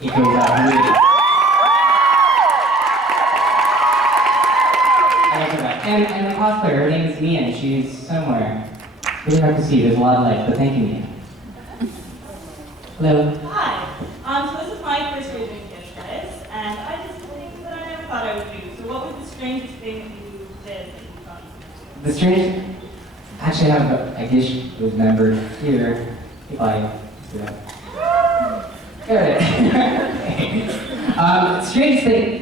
it goes out really. And the cosplayer, her name is Mia, and she's somewhere. Really hard to see, there's a lot of light, but thank you, Mia. Hello. Hi. So this is my first year doing Gish, guys, and I just think that I never thought I would do. So what was the strangest thing that you did that you thought you could do? The strangest, actually I have a Gish was member here, if I do that. Good. Strangest thing,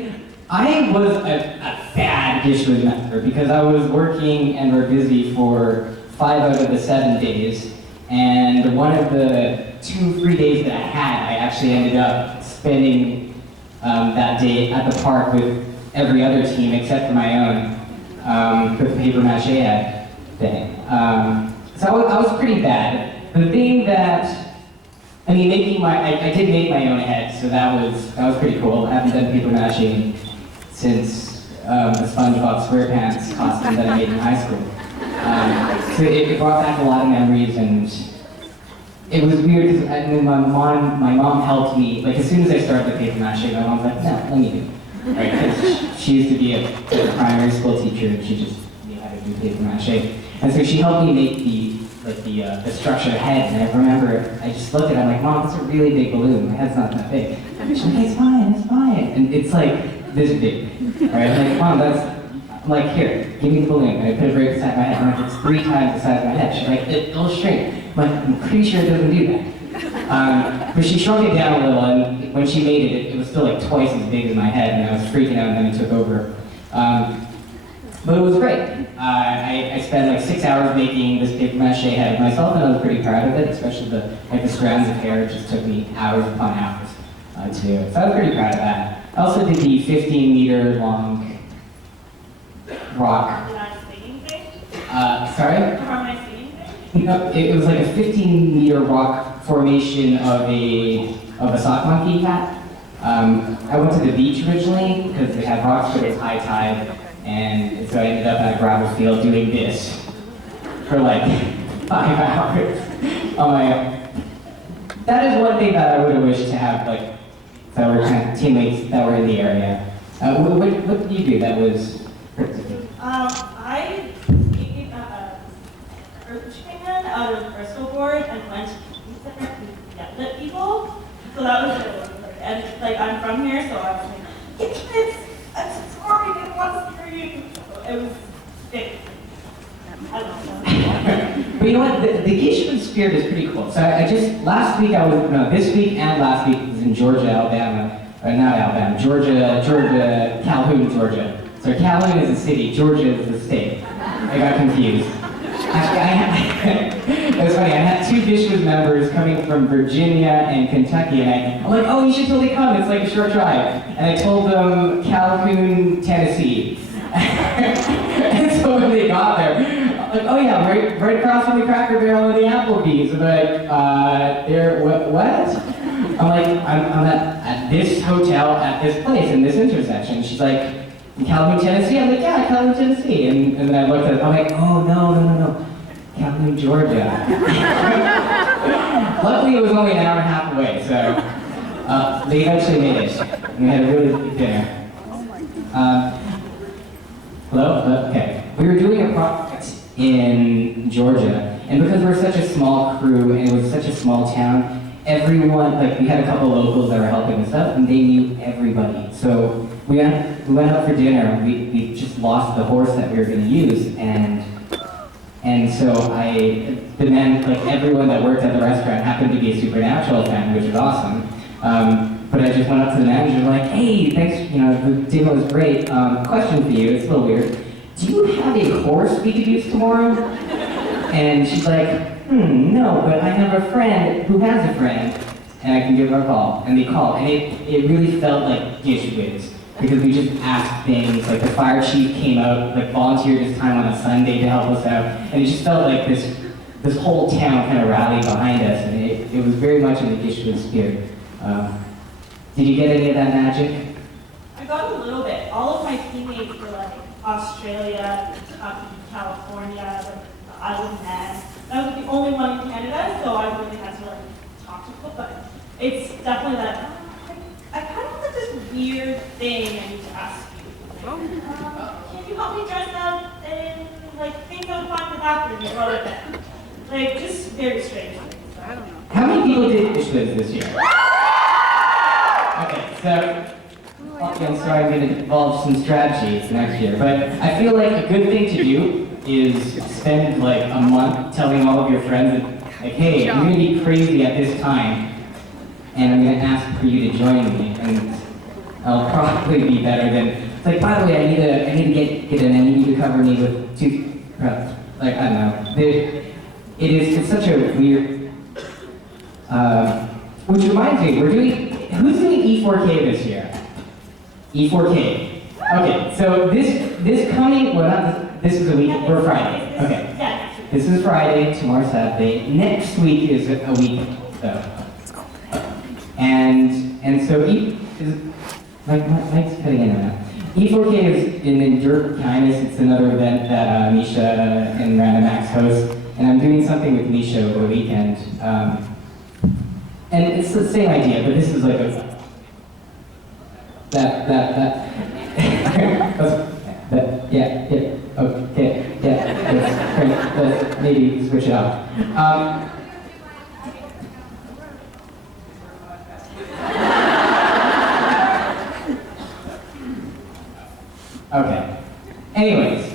I was a bad Gish was member because I was working and were busy for 5 out of the 7 days, and one of the 2 free days that I had, I actually ended up spending that day at the park with every other team except for my own, with the paper mache thing. So I was pretty bad. The thing that, I mean, I did make my own head, so that was pretty cool. I haven't done paper mache since the SpongeBob SquarePants costume that I made in high school. So it brought back a lot of memories, and it was weird because my mom helped me. Like as soon as I started the paper mache, my mom was like, "No, let me do it." Right? Because she used to be a primary school teacher, and she just knew how to do paper mache. And so she helped me make the structured head. And I remember I just looked at it, I'm like, "Mom, that's a really big balloon. My head's not that big." She's like, "It's fine, it's fine." And it's like this big, right? I'm like, "Mom, I'm like, here, give me the balloon." And I put it right beside my head. I'm like, "It's 3 times the size of my head." She's like, "It'll shrink." I'm like, "I'm pretty sure it doesn't do that." But she shrunk it down a little, and when she made it, it was still like twice as big as my head, and I was freaking out, and then it took over. But it was great. I spent like 6 hours making this paper mache head of myself, and I was pretty proud of it, especially the strands of hair. It just took me hours upon hours to do it. So I was pretty proud of that. I also did the 15-meter long rock. Sorry? No, it was like a 15-meter rock formation of a sock monkey hat. I went to the beach originally because they had rocks, but it was high tide, and so I ended up at a gravel field doing this for like 5 hours on my own. That is one thing that I would have wished to have, like, that were kind of teammates that were in the area. What did you do that was? I escaped earth chicken out of Bristol board and went to the center to lit people. So that was really weird. And like I'm from here, so I was like, "Hey kids, I'm so sorry, I didn't want to scare you." It was big. I don't know. But you know what? The Gish spirit is pretty cool. So this week and last week was in Georgia, Alabama. Not Alabama, Georgia, Calhoun, Georgia. So Calhoun is a city, Georgia is a state. I got confused. It was funny, I had 2 Gish members coming from Virginia and Kentucky, and I'm like, "Oh, you should totally come, it's like a short drive." And I told them Calhoun, Tennessee. And so when they got there, I'm like, "Oh yeah, right across from the Cracker Barrel and the Applebee's." And they're like, what? I'm like, I'm at this hotel at this place in this intersection. She's like, "In Calhoun, Tennessee?" I'm like, "Yeah, Calhoun, Tennessee." And then I looked at it, I'm like, "Oh, no. Calhoun, Georgia." Luckily, it was only an hour and a half away, so they eventually made it. And we had a really good dinner. Hello? Okay. We were doing a project in Georgia, and because we're such a small crew and it was such a small town, everyone, like we had a couple locals that were helping us out, and they knew everybody. So we went out for dinner, and we just lost the horse that we were going to use, and so the man, like everyone that worked at the restaurant happened to be a Supernatural fan, which was awesome. But I just went up to the manager and like, "Hey, thanks, the demo was great. Question for you, it's a little weird. Do you have a horse we could use tomorrow?" And she's like, "No, but I have a friend who has a friend, and I can give her a call." And they called, and it really felt like Gish Whiz, because we just asked things, like the fire chief came out, like volunteered his time on a Sunday to help us out, and it just felt like this whole town kind of rallied behind us, and it was very much in the Gish Whiz spirit. Did you get any of that magic? I got a little bit. All of my teammates were like Australia, California, the Isle of Man. That was the only one in Canada, so I really had to like talk to people. But it's definitely that weird thing I need to ask you. Can you help me dress up in like things I would find in the bathroom or like that? Like just very strange. I don't know. How many people did Gish this year? Okay, so okay, I'm sorry, I'm going to divulge some strategies next year, but I feel like a good thing to do is spend like a month telling all of your friends, like, hey, I'm going to be crazy at this time, and I'm going to ask for you to join me, and I'll probably be better than, it's like, by the way, I need to get in, I need you to cover me with two, like, I don't know. It's such a weird, which reminds me, who's doing E4K this year? E4K. Okay, so this coming, well not this is a week, or Friday. Okay. This is Friday, tomorrow's Saturday. Next week is a week, though. And so Mike's cutting in and out. E4K is in Endure Kindness. It's another event that Misha and Random Acts host. And I'm doing something with Misha over the weekend. And it's the same idea, but this is like a let's maybe switch it up. Okay. Anyways,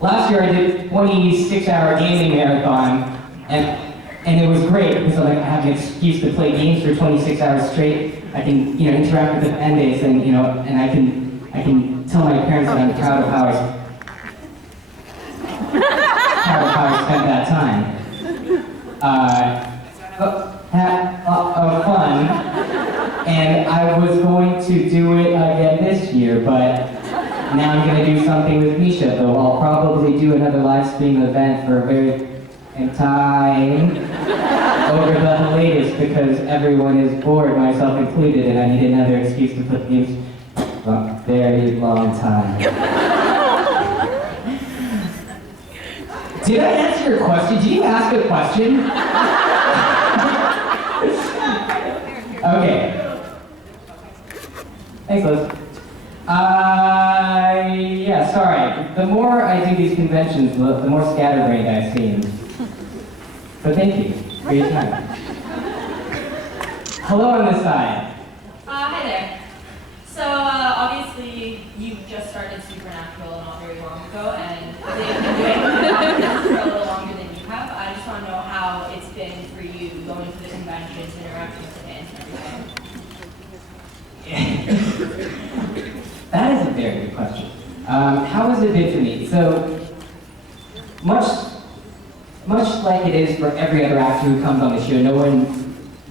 last year I did a 26-hour gaming marathon, and it was great because I have an excuse to play games for 26 hours straight. I can, interact with the fan base, and and I can tell my parents that I'm proud of how I spent that time. Had fun, and I was going to do it again this year, but now I'm going to do something with Misha, though I'll probably do another live stream event for a very time over the latest because everyone is bored, myself included, and I need another excuse to put games for a very long time. Did I answer your question? Did you ask a question? Okay. Thanks, Liz. Yeah, sorry. The more I do these conventions, the more scatterbrained I seem. So thank you for your time. Hello on this side. Hi there. So obviously you just started Supernatural not very long ago, and they've been doing podcasts for a little longer than you have. I just want to know how it's been for you going to the conventions, interacting with the fans and everything. That is a very good question. How has it been for me? So, much like it is for every other actor who comes on the show,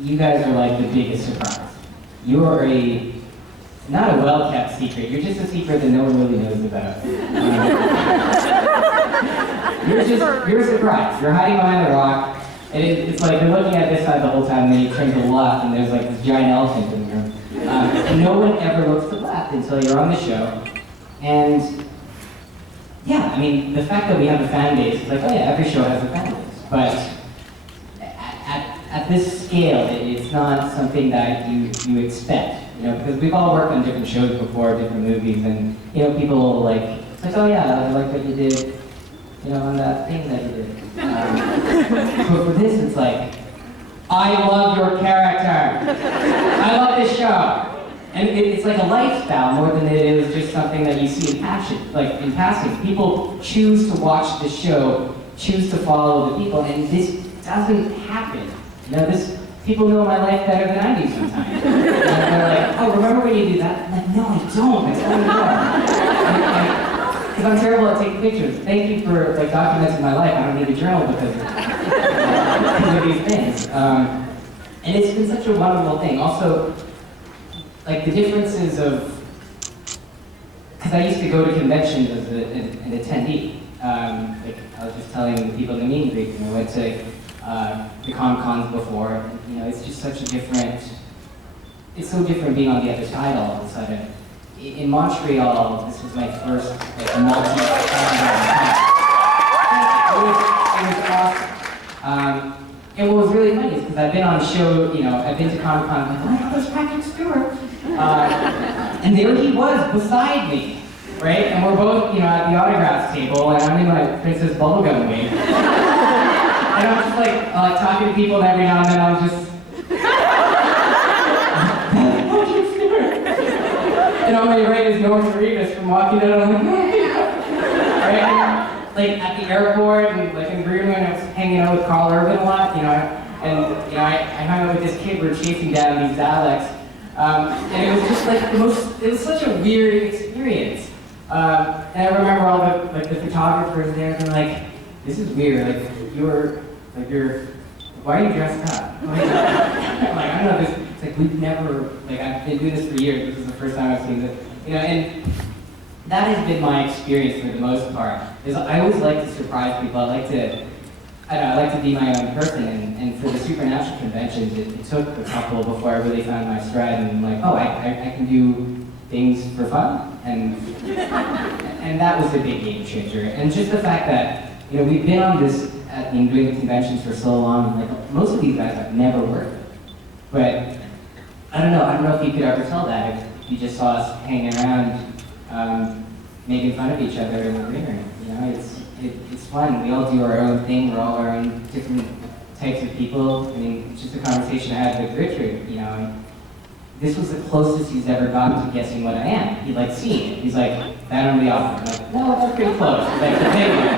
you guys are like the biggest surprise. You are not a well-kept secret, you're just a secret that no one really knows about. You're a surprise. You're hiding behind a rock, and it's like you're looking at this side the whole time, and then you turn to the left, and there's like this giant elephant in the room. No one ever looks to the left until you're on the show. And yeah, I mean, the fact that we have a fan base, it's like, oh yeah, every show has a fan base. But at this scale, it's not something that you expect, because we've all worked on different shows before, different movies, and people like, it's like, oh yeah, I like what you did, on that thing that you did. But for this, it's like, I love your character. I love this show. And it's like a lifestyle more than it is just something that you see in passing. People choose to watch the show, choose to follow the people, and this doesn't happen. People know my life better than I do sometimes. And they're like, oh, remember when you do that? I'm like, no, I don't. I totally don't. Because I'm terrible at taking pictures. Thank you for documenting my life. I don't need a journal because of these things. And it's been such a wonderful thing. Also, the differences of, because I used to go to conventions as an attendee. I was just telling the people in the meet and greet, I went to the Cons before. It's just such a different, it's so different being on the other side all of a sudden. In Montreal, this was my first it was awesome. And what was really funny is because I've been on show, I've been to Comic-Con, I'm like, oh my god, there's Patrick Stewart. And there he was beside me, right? And we're both, at the autographs table, and I'm in my Princess Bubblegum wig. And I'm just like talking to people, and every now and then I'm just, and on my right is North Revis from walking out. I'm like, right? And, like at the airport and like in Greenland, I was hanging out with Carl Urban a lot, I hung out with this kid. We were chasing down these Daleks, and it was just like it was such a weird experience. And I remember all the photographers there, and they're like, this is weird. Why are you dressed up? I'm like, I don't know this. It's like we've never, I've been doing this for years. This is the first time I've seen this, and that has been my experience for the most part. Is I always like to surprise people. I like to be my own person, and for the supernatural conventions, it took a couple before I really found my stride, and I'm like, oh, I can do things for fun, and that was a big game changer. And just the fact that we've been on this, doing the conventions for so long, like most of these guys I've never worked with, but I don't know if you could ever tell that if you just saw us hanging around, making fun of each other in the green room. It's fun. We all do our own thing. We're all our own different types of people. I mean, it's just a conversation I had with Richard. This was the closest he's ever gotten to guessing what I am. He seeing it. He's like, that on the offer. I'm like, no, that's pretty close. He's like, the big one.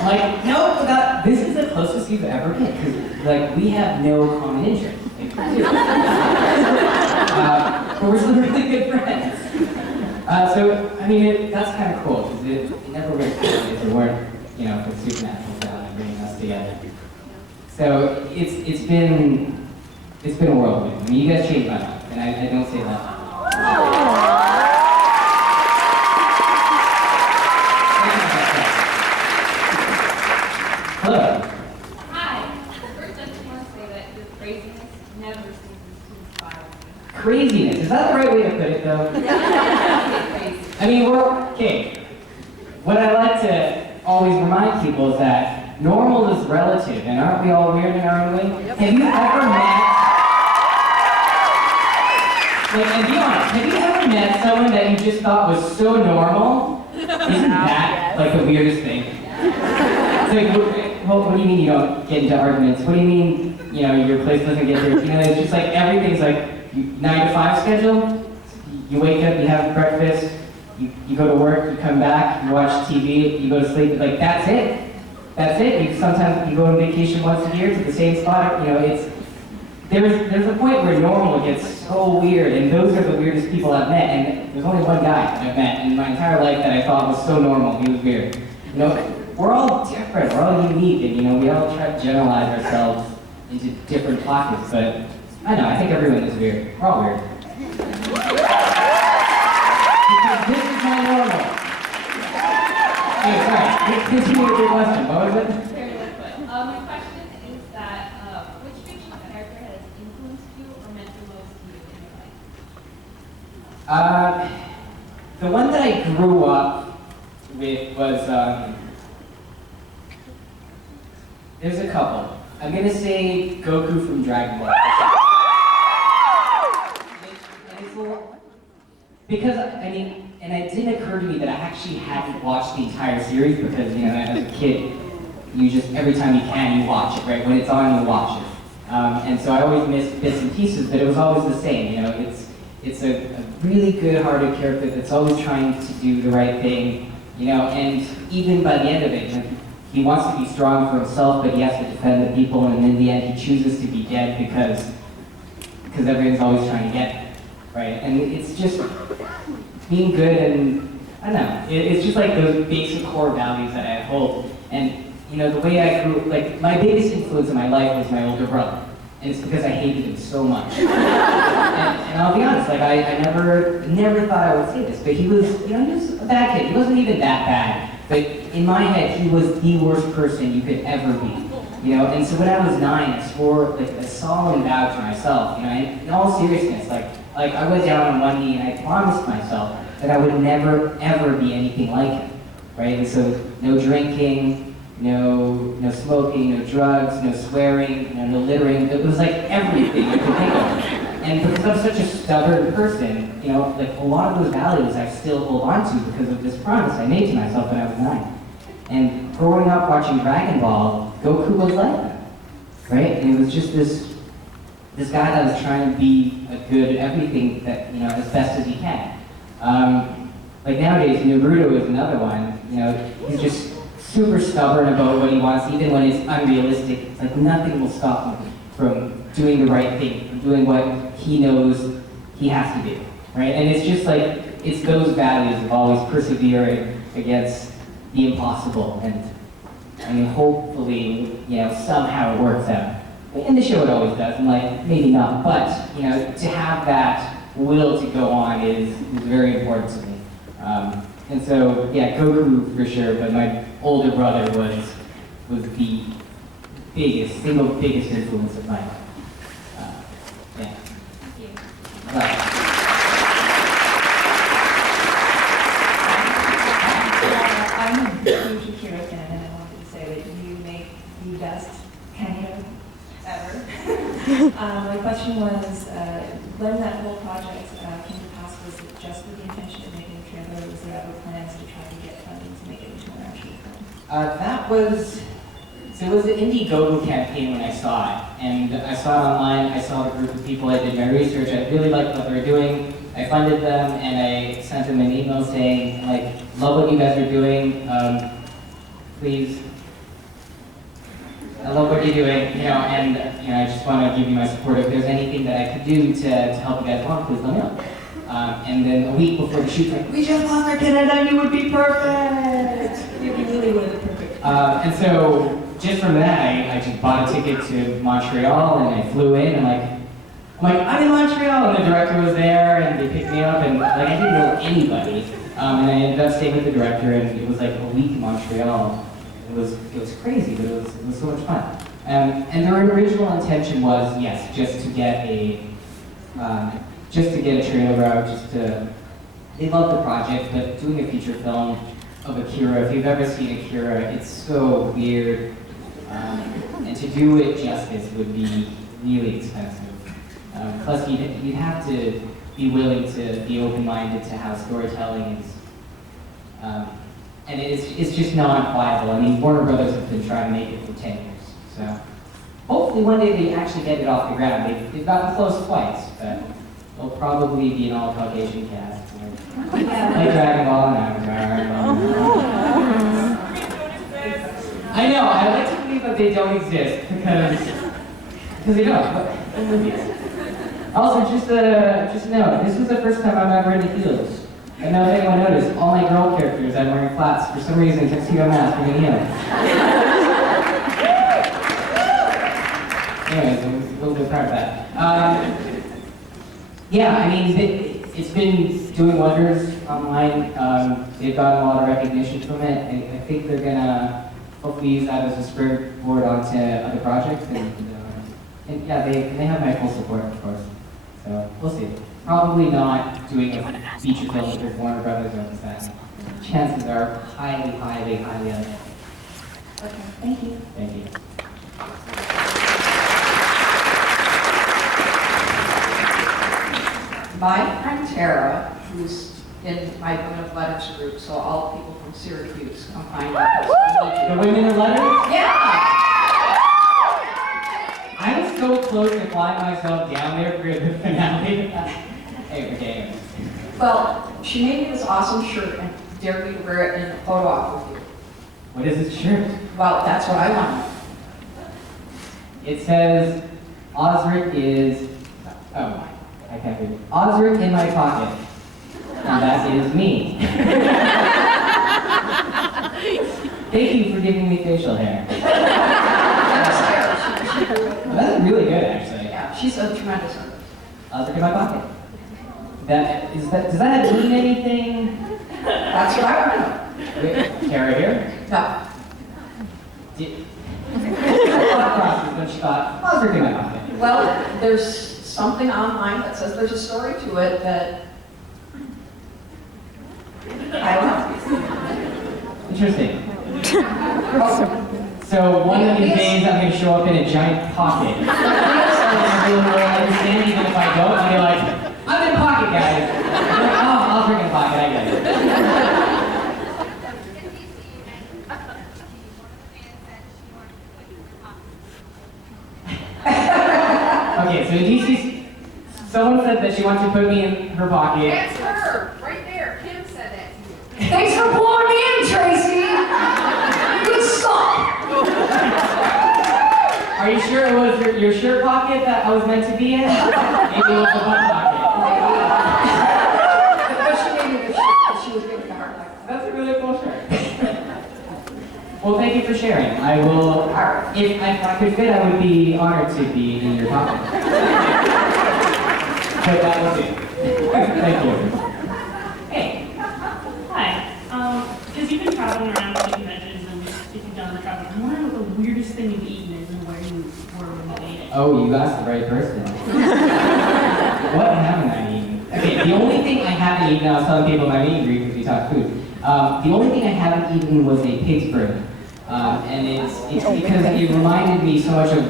I'm like, no, this is the closest you've ever been, because we have no common interest. But we're still really good friends. So, I mean, that's kind of cool, because it never would have happened if it weren't, for the supernatural talent bringing us together. So, it's been a whirlwind. I mean, you guys changed my life, and I don't say that. Hello. Hi. First, I just want to say that your craziness never seems to inspire me. Craziness, is that the right way to put it, though? I mean, okay. What I like to always remind people is that normal is relative, and aren't we all weird in our own way? Have you ever met, and be honest, have you ever met someone that you just thought was so normal? Isn't that the weirdest thing? It's what do you mean you don't get into arguments? What do you mean, your place doesn't get there? It's just everything's 9 to 5 schedule. You wake up, you have breakfast, you go to work, you come back, you watch TV, you go to sleep. That's it. That's it. Sometimes you go on vacation once a year to the same spot. There's a point where normal gets so weird, and those are the weirdest people I've met. And there's only one guy I've met in my entire life that I thought was so normal. He was weird. We're all different. We're all unique, and we all try to generalize ourselves into different pockets. But I think everyone is weird. We're all weird. Because this is my normal. Hey, sorry. Continue with your question. What was it? Very well put. My question is that which fictional character has influenced you or meant the most to you in your life? The one that I grew up with was, there's a couple. I'm gonna say Goku from Dragon Ball. Because, and it didn't occur to me that I actually hadn't watched the entire series because, as a kid, you just, every time you can, you watch it, right? When it's on, you watch it. And so I always missed bits and pieces, but it was always the same, It's a really good-hearted character that's always trying to do the right thing, and even by the end of it, he wants to be strong for himself, but he has to defend the people, and in the end, he chooses to be dead because everyone's always trying to get him. Right, and it's just being good, and I don't know. It's just those basic core values that I hold. And the way I grew, my biggest influence in my life was my older brother, and it's because I hated him so much. and I'll be honest, I never thought I would say this, but he was, he was a bad kid. He wasn't even that bad, but in my head, he was the worst person you could ever be. And so when I was 9, I swore a solemn vow to myself. In all seriousness, I went down on one knee and I promised myself that I would never, ever be anything like him, right? And so no drinking, no smoking, no drugs, no swearing, no littering. It was everything you could think of. And because I'm such a stubborn person, you know, like a lot of those values I still hold on to because of this promise I made to myself when I was 9. And growing up watching Dragon Ball, Goku was like that, right? And it was just this guy that was trying to be a good at everything that, you know, as best as he can. Like nowadays, Naruto is another one. You know, he's just super stubborn about what he wants, even when it's unrealistic. It's like nothing will stop him from doing the right thing, from doing what he knows he has to do, right? And it's just like, it's those values of always persevering against the impossible. And I mean, hopefully, you know, somehow it works out. In the show it always does, and like, maybe not, but, you know, to have that will to go on is very important to me. And so, yeah, Goku for sure, but my older brother was the single biggest influence of my life. Yeah. Thank you. Right. I'm a huge Akira fan, and I wanted to say that you make the best cameo ever. My question was, when that whole project came to pass, was it just with the intention of making a trailer, or was there ever plans to try to get funding to make it into an actual film? So it was the Indiegogo campaign when I saw it. And I saw it online, I saw the group of people, I did my research, I really liked what they were doing. I funded them, and I sent them an email saying, like, love what you guys are doing, please, I love what you're doing, you know, and you know, I just want to give you my support. If there's anything that I could do to help you guys along, please let me know. And then a week before the shoot, like, we just lost our Canada, and you would be perfect. You really were the perfect. And so just from that, I just bought a ticket to Montreal, and I flew in, and I'm in Montreal, and the director was there, and they picked me up, and like I didn't know anybody. And I ended up staying with the director, and it was like a week in Montreal. It was crazy, but it was so much fun. And their original intention was, yes, just to get a trailer out, they love the project, but doing a feature film of Akira, if you've ever seen Akira, it's so weird, and to do it justice would be really expensive. Plus, you'd have to be willing to be open-minded to how storytelling is. And it's just not viable. I mean, Warner Brothers have been trying to make it for 10 years. So hopefully one day they actually get it off the ground. They've gotten close twice, but they'll probably be an all-Caucasian cast. Like Dragon Ball and Avatar. I know, I like to believe that they don't exist, because they don't, but they're movies. Also, just a note, this was the first time I'm ever in the fields. And now if anyone noticed, all my girl characters I'm wearing flats. For some reason, tuxedo mask for me. Anyways, I'm a little bit proud of that. Yeah, I mean, it's been doing wonders online. They've gotten a lot of recognition from it. I think they're gonna hopefully use that as a springboard onto other projects. And yeah, they have my full support, of course. So we'll see. Probably not doing a feature film with Warner Brothers or that. Chances are highly, highly, highly unlikely. Okay, thank you. Thank you. My friend Tara, who's in my Women of Letters group, so all people from Syracuse come find us. The Women of Letters? Yeah! I was so close to flying myself down there for the finale. Hey, okay. Well, she made me this awesome shirt and dared me to wear it in a photo op with you. What is this shirt? Well, that's what I want. It says, Osric is, oh, I can't read it. Osric in my pocket. And that is me. Thank you for giving me facial hair. That's really good, actually. Yeah, she's a tremendous artist. Osric in my pocket. Does that mean anything? That's what I want to know. Wait, Kara here? No. Thought process when she thought, Osric in my pocket. Well, there's something online that says there's a story to it that I don't know. Interesting. Oh, So one of these days I'm going to show up in a giant pocket. and they'll understand even if I don't. And they're like, I'm in pocket, guys. I'm like, oh, I'll drink in pocket, I get it. Okay, so in DC, someone said that she wants to put me in her pocket. That's her, right there. Kim said that to you. Thanks for pulling me in, Tracy. Good stuff. Are you sure it was your shirt pocket that I was meant to be in? Maybe it was the butt pocket. But she made me the shirt that she was giving to her. That's a really cool shirt. Well, thank you for sharing. I will, if I could fit, I would be honored to be in your pocket. But that was it. Thank you. Hey. Hi. Because you've been traveling around to conventions and if you've done the traveling, I'm wondering what the weirdest thing you've eaten is and where you were when you ate it. Oh, you asked the right person. What haven't I eaten? Okay, the only thing I haven't eaten, I was telling people my meet and greet because we talk food. The only thing I haven't eaten was a pig's brain. And it's because it reminded me so much of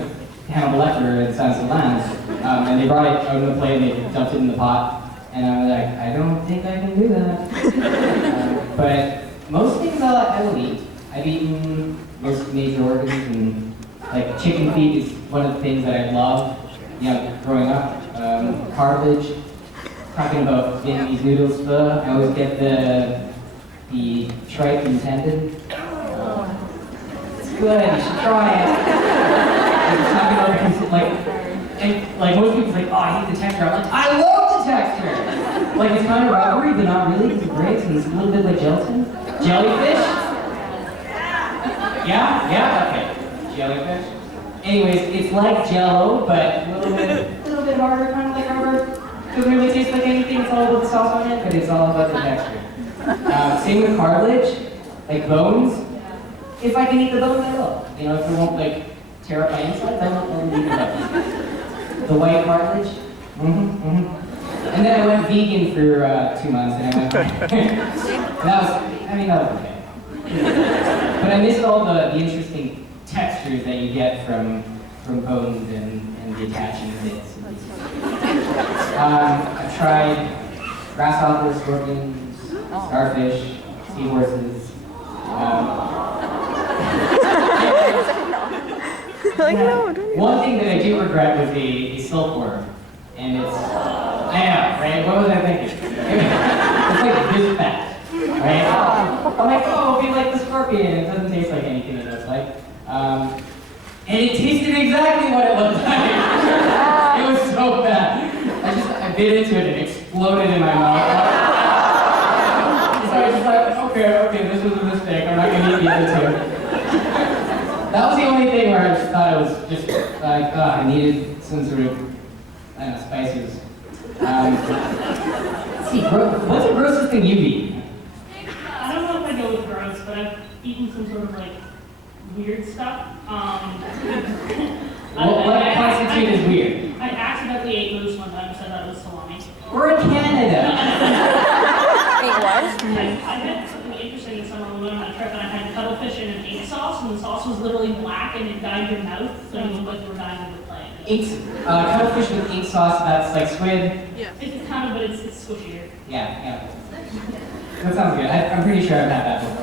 Hannibal Lecter in Silence of the Lambs. And they brought it out on the plate and they dumped it in the pot. And I was like, I don't think I can do that. But most things I will eat. I've eaten most major organs, and like chicken feet is one of the things that I love, growing up. Cartilage, talking about Vietnamese noodles pho, I always get the tripe and tendon. It's good, you should try it. Talking about like most people's like, oh, I hate the texture. I'm like, I love the texture. Like it's kind of rubbery, but not really because it breaks, and it's a little bit like gelatin. Jellyfish? Yeah, okay. Jellyfish. Anyways, it's like Jello, but a little bit harder, kind of like rubber. Doesn't really taste like anything. It's all about the sauce on it, but it's all about the texture. Same with cartilage, like bones. If I can eat the bones, I will. If it won't like tear up my insides, I won't eat the bones. The white cartilage. And then I went vegan for 2 months, and I went. that was okay. But I missed all the interesting textures that you get from bones and the attaching bits. I've tried grasshoppers, scorpions, starfish, seahorses. One thing that I do regret was a silkworm, and it's, I know, right? What was I thinking? It's like this fat, right? I'm like, oh, it'll be like the scorpion. It doesn't taste like anything it looks like. And it tasted exactly what it looked like. It was so bad. I bit into it and it exploded in my mouth. So I was just like, okay, this was a mistake. I'm not going to eat the other two. That was the only thing where I just thought it was just like, I needed some sort of, spices. Let's see, what's the grossest thing you've eaten? I don't know if I go with gross, but I've eaten some sort of like weird stuff. What constitutes as weird? I accidentally ate moose one time and said that it was salami. We're in Canada. I had something interesting in summer when we went on a trip and I had cuttlefish in an ink sauce, and the sauce was literally black and it dyed your mouth, so you looked like you were dying of the plague. Cuttlefish with ink sauce, that's like squid? Yeah. It's kind of, but it's squishier. Yeah. That sounds good. I'm pretty sure I've had that before.